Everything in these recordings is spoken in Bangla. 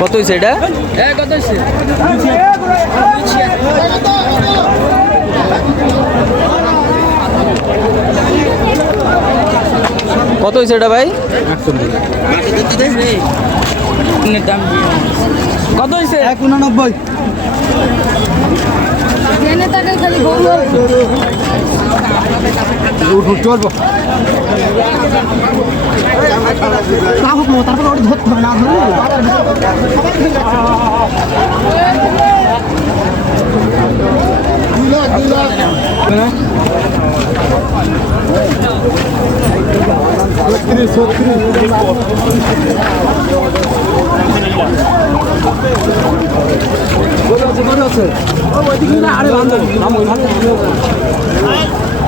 কত হয়েছে এটা? কত হয়েছে এটা ভাই? কত হয়েছে এক উনানব্বই চলবো তা হোক তারপরে ওটা ধরতে না ধরলে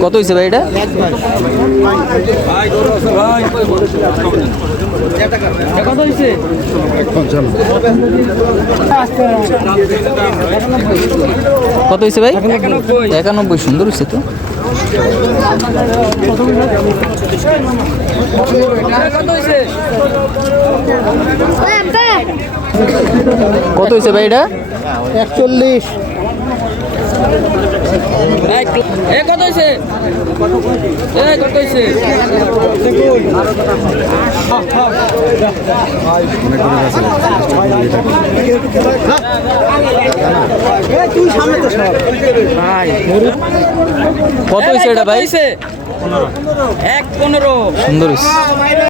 কত হয়েছে ভাই এটা? কত হয়েছে ভাই? একানব্বই। সুন্দর হয়েছে তো। কত হয়েছে ভাই এটা? একচল্লিশ। এ কত হয়েছে এ কত হয়েছে কত হয়েছে এটা ভাই? এক পনেরো। সুন্দর